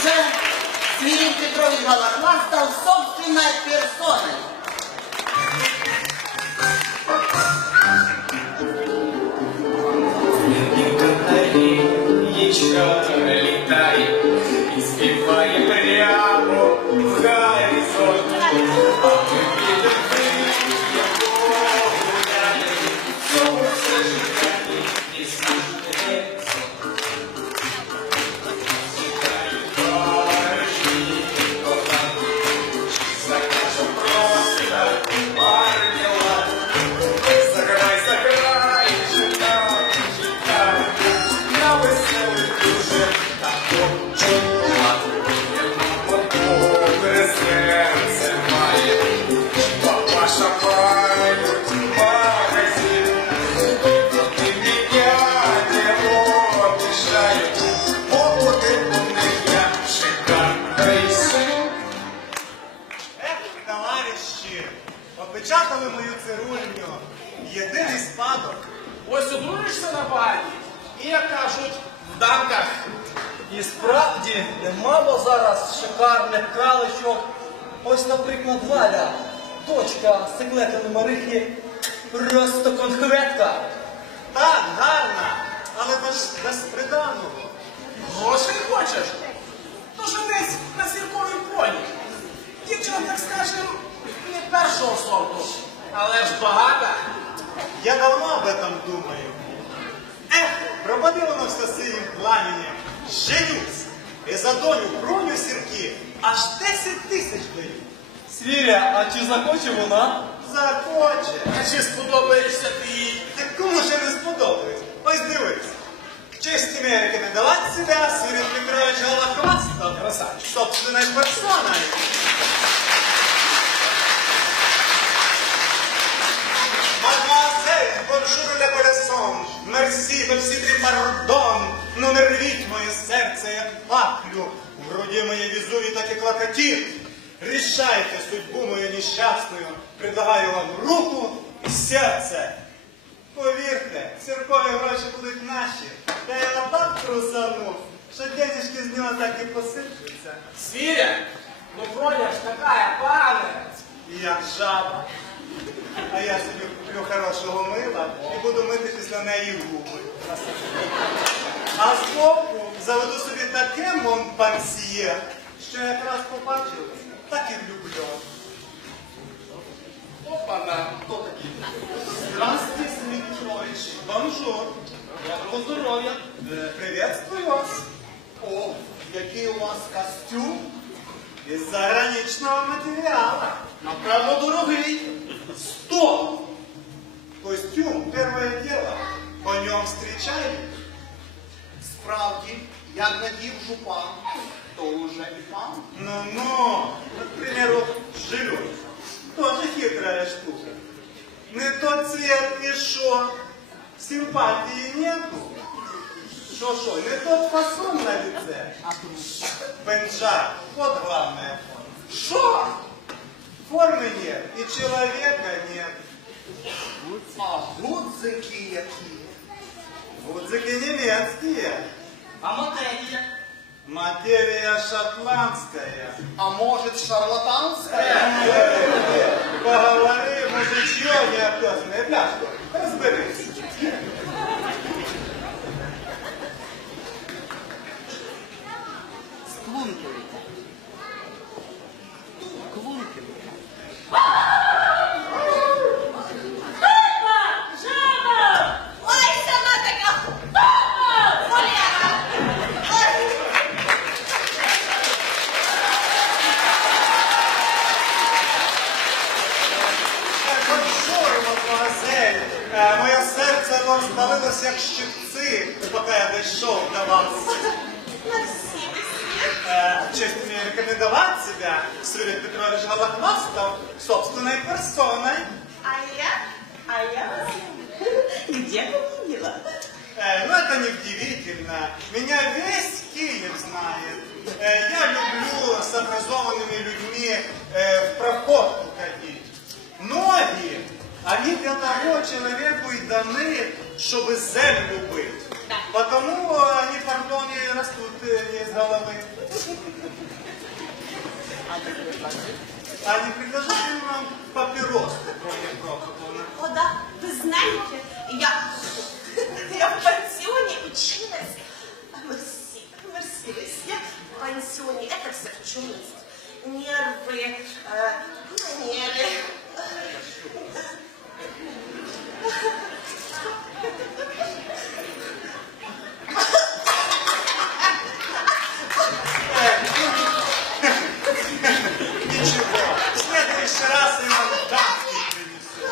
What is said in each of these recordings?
уже Свирин Петрович Голохвастов собственной персоной. Канарієчка дочка секлетини Марихи, просто конкретка. Так, гарна, але без, без приданого. Грошей хочеш? То женись на сірковій поні. Дівчина, так скажем, не першого сорту, але ж багата. Я давно об этом думаю. Ех, пропади воно все синім пламенем. Женюсь. І за доню броню сірки аж 10 тисяч даю. Свіря, а чи захоче вона? Захоче. А чи сподобаєшся ти їй? Так кому ще не сподобається? Ось дивись. Честь Америки не давати себя, Свирид Петрович Голохвастов, красавчик, собственной персоной. Мадемуазель, бонжур ле колесон, мерсі, мерсі три пардон, ну не рвіть моє серце, як паклю, в груді моє візуві так і клокотить. Рішайте судьбу мою нещасною, предлагаю вам руку і серце. Повірте, церкові гроші будуть наші. Та я так трусанув, що денежки з нього так і посиплються. Свіря, ну Фроня ж така, пане. Як жаба. А я собі куплю хорошого мила і буду мити після неї губи. А збоку заведу собі таке монпансьє, що якраз побачив, так і люблю. Опана, хто такий? Здравствуйте, Сергій Петрович. Бонжур. Доброго здоров'я. Е, Приветствую вас. О, який у вас костюм із заграничного матеріалу. Направо дорогий. Пенджак, вот главное. Шо? Формы нет, и человека нет. А гудзики які. Гудзики немецкие. А матерія? Материя шотландская. А може шарлатанська? Поговори, мужичье неотесанное, пляшку. Разберись. неудивительно. Меня весь Киев знает. Э, я люблю с образованными людьми э, в проходку ходить. Ноги, они для того человеку и даны, чтобы землю быть. Потому они, пардон, и растут э, не из головы. А не предложите ли вам папироску, Броня Прокоповна? О, да, вы знаете, я, я в пансионе училась. Мерси, мерси, я в пансионе. Это все в чем есть. Нервы, э, манеры. Ничего, в следующий раз я вам дамский принесу.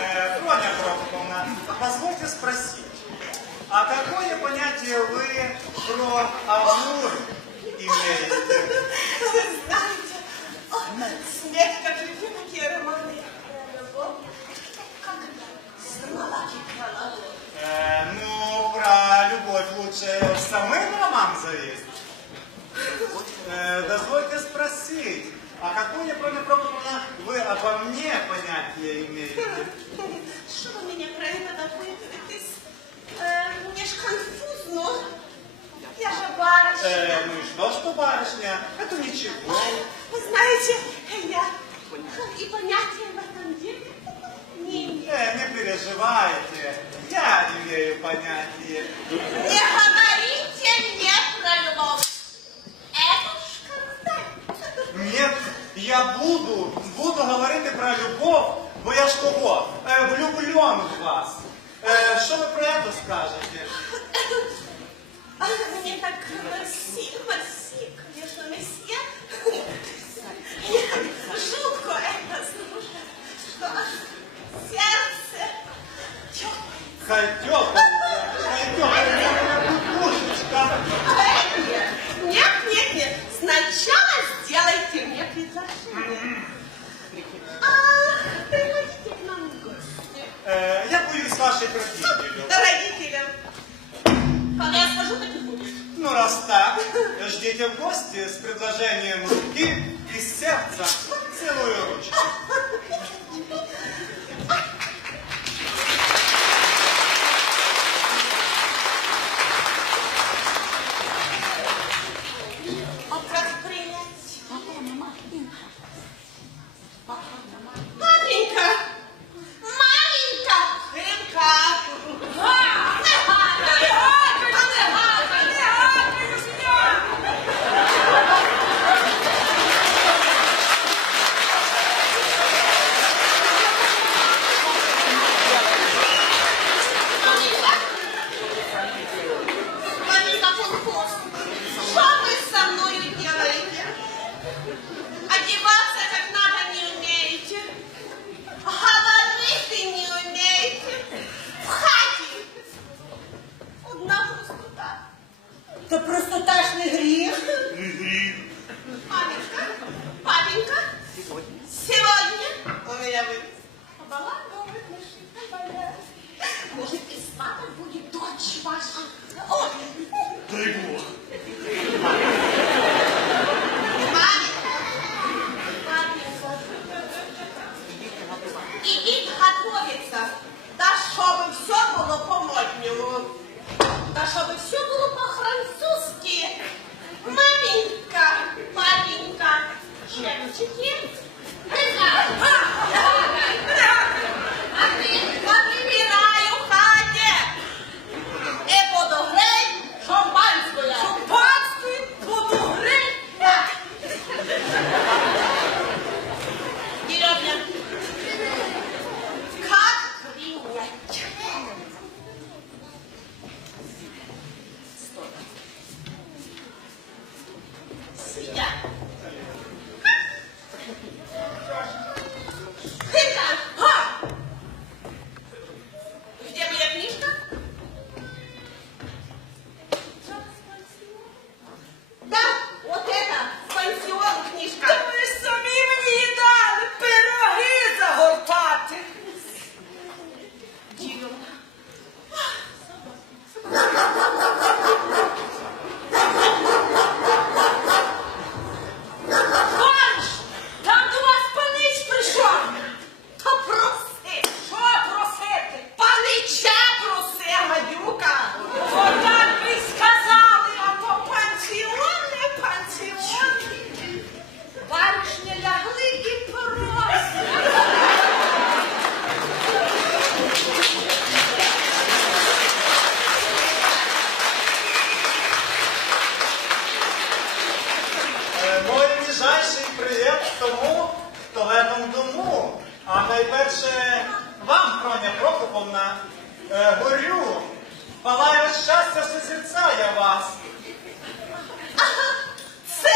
Э, Броня Прокоповна, позвольте спросить, а какое понятие вы про амур имеете? Вы знаете, о, смех, как любимые романы. Любовь, как. Э, ну, про любовь лучше самым роман завести. Э, дозвольте спросить, а какое, Броня Прокоповна, вы обо мне понятие имеете? Що ви мене Э, ну и что, что барышня? Это ничего. Вы знаете, я и понятия в этом деле не имею. Э, не переживайте, я имею понятие. Не говорите мне про любовь. Это шкандаль. Нет, я буду, буду говорити про любов, бо я ж кого? Ваших родителів. Родителям. Когда я скажу, так и будет. Ну, раз так, ждите в гости с предложением руки и сердца. Целую ручку. Та щоб все найближайший привіт тому, хто в этом дому. А найперше вам, Хроня Прокоповна, е, горю. Палаю щастя, що серця я вас. Це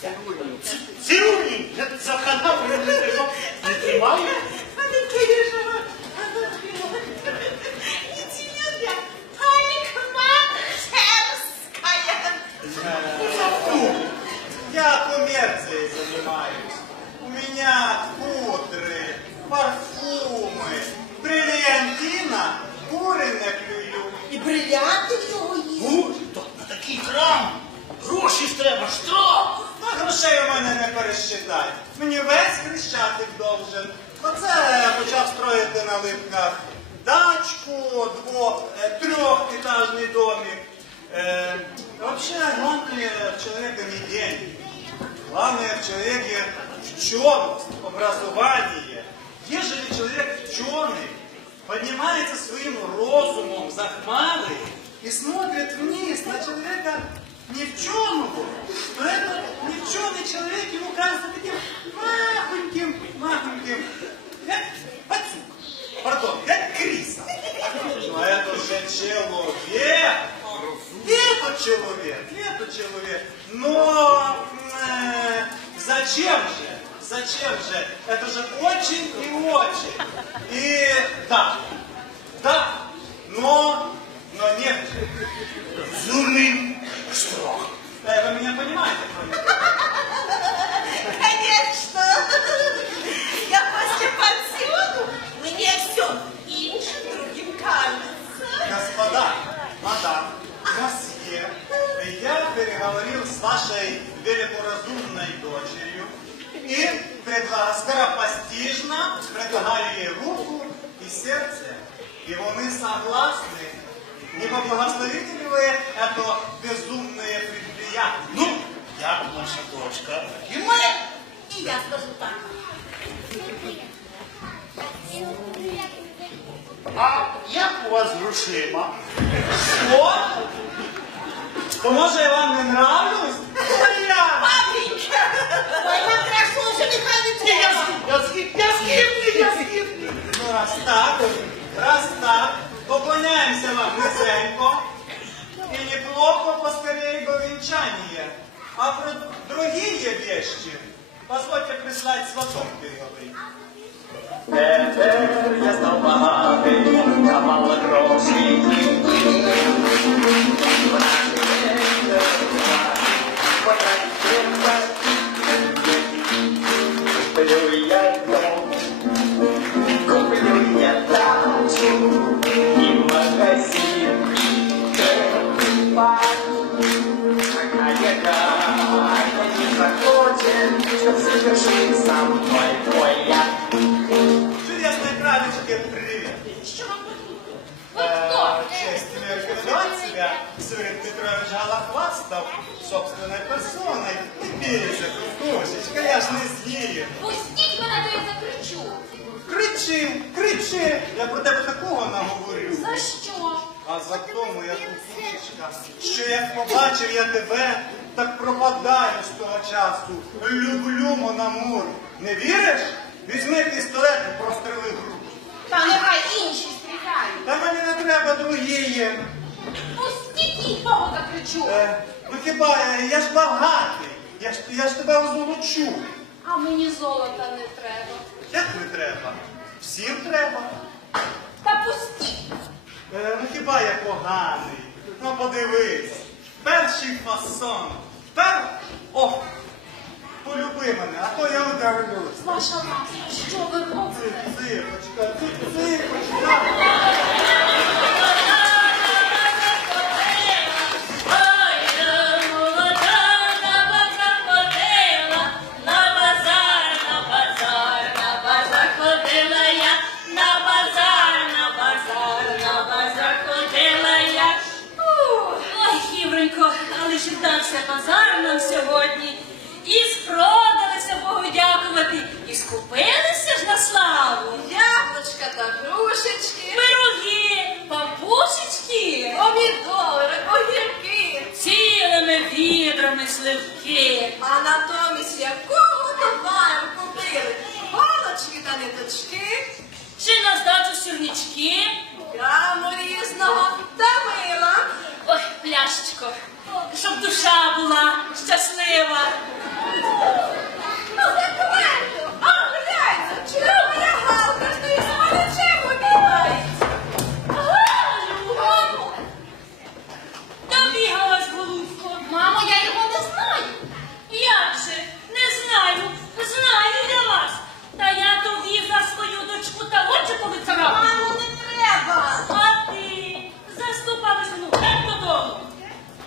Цирульний. Цирульний. За канал не тримає. А не переживай. Я коммерцией занимаюсь. У меня пудры, парфумы, бриллиантина, куры наклюю. И бриллианты на гроші треба, штраф. Та грошей у мене не пересчитай. Мені весь хрещатик должен. Оце я почав строїти на липках дачку, двох, е, трьохетажний домик. Е, вообще, главное в человеке не деньги. Главное в человеке ученость, образование. Ежели человек ученый, поднимается своим розумом за хмары и смотрит вниз на человека не вченого, то этот невченый человек ему кажется таким махоньким, махоньким, как пацук. Пардон, как криса. Но это же человек. Это человек, это человек. Но э, зачем же? Зачем же? Это же очень и очень. И да, да, но, но нет. Зурний штраф. Да, Вы меня понимаете. Конечно. Раз так, раз так, поклоняемся вам низенько. И неплохо поскорее бы венчание. А про другие вещи позвольте прислать сватов переговорить. Тепер я став багатий, а мало грошей. Я дом, куплю я дачу і магазин, і бар. А яка не захоче, щоб совершить со мной твоя Чудесные кралечки, привет! Что вам тут? Вы Э, кто? Честь тебе рекомендовать себя, Сурин Петрович Голохвастов, собственной персоной. Не бейся, крошечка, я ж не злію. Пустіть мене, то я закричу. Кричи, кричи! Я про тебе такого наговорив. За що? А за тому я кукушечка, що як побачив я тебе, так пропадаю з того часу. Люблю Мономур. Не віриш? Візьми пістолет і прострели гру. Та нехай інші стріляють. Та мені не треба, другі є. Ну, Пустіть їх, кого закричу. Е, ну хіба е, я ж багатий, я ж, я ж тебе озолочу. А мені золота не треба. Як не треба? Всім треба. Та пусті. Е, ну хіба я поганий? Ну подивись. Перший фасон. Пер... О! Полюби мене, а то я удавлюсь. Ваша ласка, що ви робите? Ципочка, ципочка. Але базар нам сьогодні. І спродалися Богу дякувати, і скупилися ж на славу. Яблучка та грушечки, Пироги, папушечки, помідори, огірки. цілими відрами сливки. А натомість якого товару купили? Голочки та ниточки, Чи на здачу сірнички? прямо різного та мила. Пляшечко, щоб душа була щаслива. Ну, мамо! Не треба. А ти заступалась ну додому.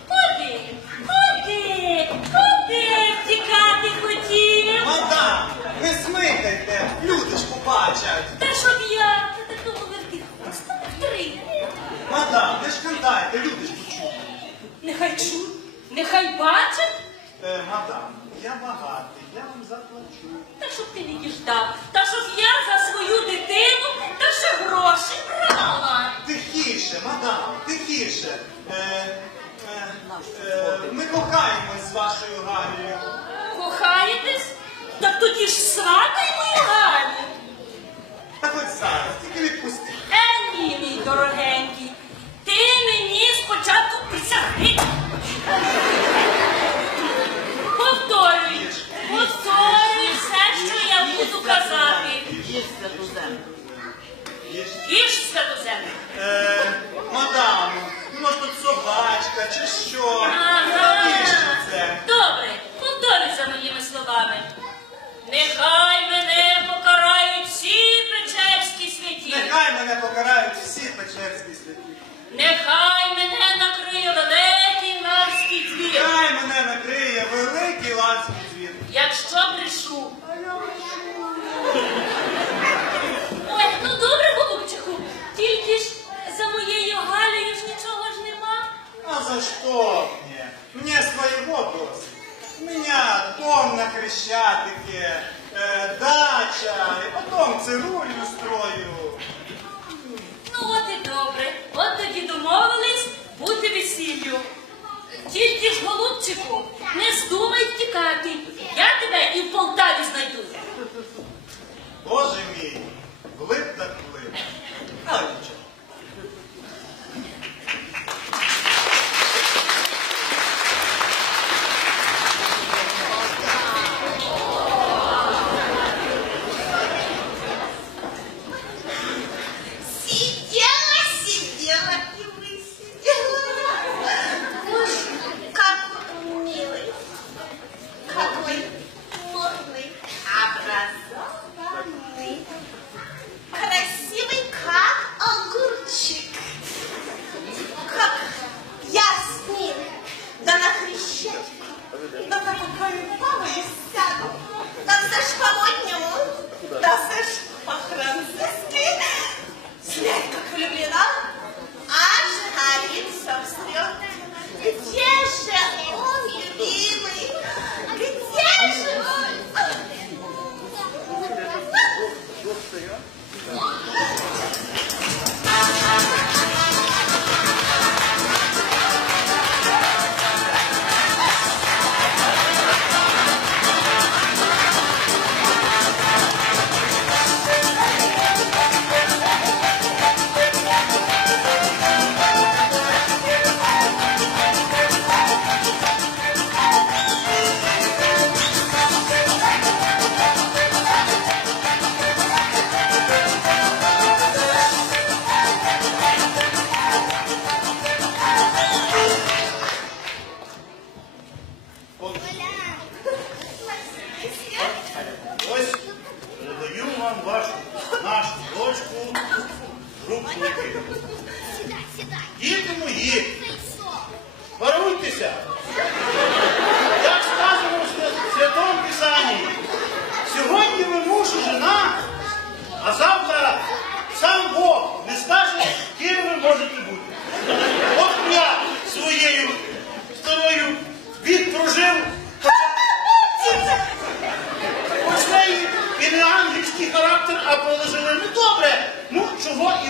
Куди? Куди? Куди втікати хотів? Мадам, не смикайте, люди ж побачать. Та щоб я та такого верти хвоста не втримала. Мадам, не шкандайте, люди ж почують. Нехай чують, нехай бачать. Е, мадам, я багатий, я вам заплачу. Та щоб ти не діждав, та щоб я за свою дитину та ще гроші брала. Тихіше, мадам, тихіше. Е, е, е, ми кохаємось з вашою Галією. Кохаєтесь? Так тоді ж сватай мою Галю. Та хоч зараз, тільки відпустіть. Е, ні, мій дорогенький, ти мені спочатку присягни. Повторюй, повторюй все, що я буду Їж. Їж святу землю. Е, мадам, може тут собачка чи що? Ага. Це? Добре, повторюй за моїми словами. Нехай мене покарають всі печерські святі. Нехай мене покарають всі печерські святі. Нехай мене накриє великий лавський двір. Нехай мене накриє великий лаский звір. Якщо брешу. Ой, ну добре, голубчику. Тільки ж за моєю Галею ж нічого ж нема. А за что мне? Мне своего досить. У меня дом на Хрещатике, э, дача, и потом цирулью строю.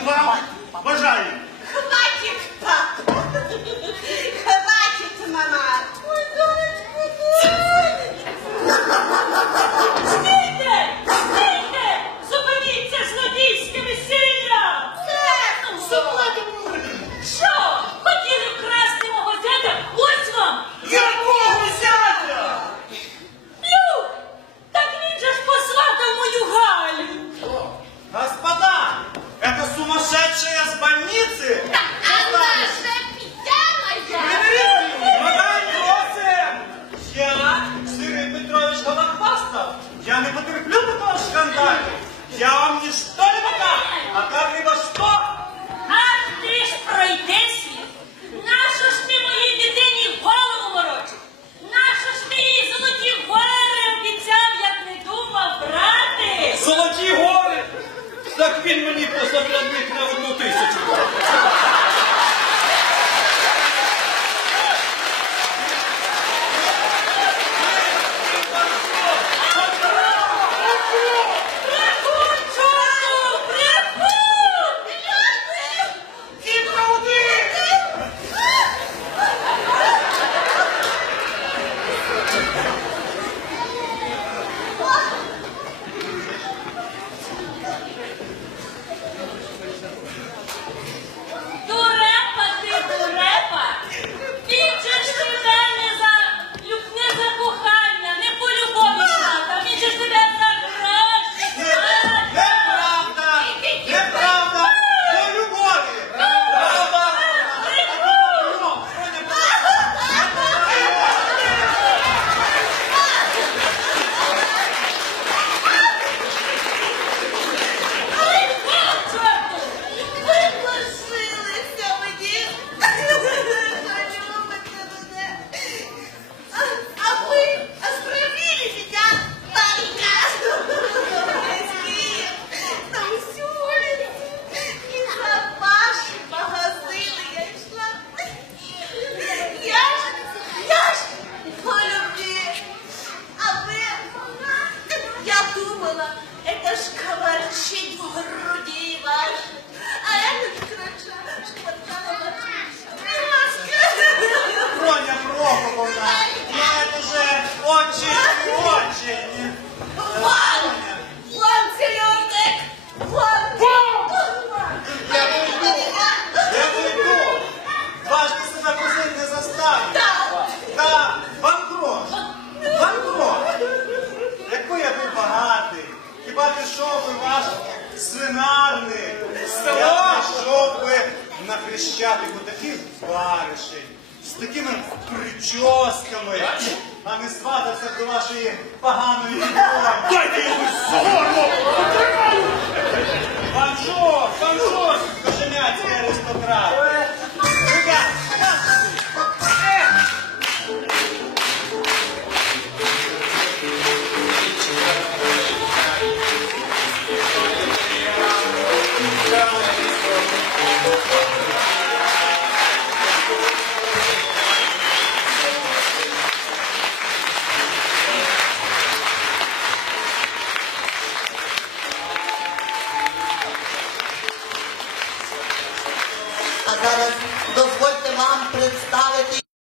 我，我上来。не потерплю такого шкандалю. Я вам ничто не пока, а как либо что. Ах ти ж пройдеш, нащо ж ти моїй дитині голову морочиш? Нащо ж ти їй золоті гори обіцяв, як не думав, брати? Золоті гори? Так він мені позаглядник на одну тисячу. баришень, з такими причосками, а не сватався до вашої поганої відповіді. Дайте йому горло! Пан Жорж, пан Жорж, кошеняцький аристократ. municipality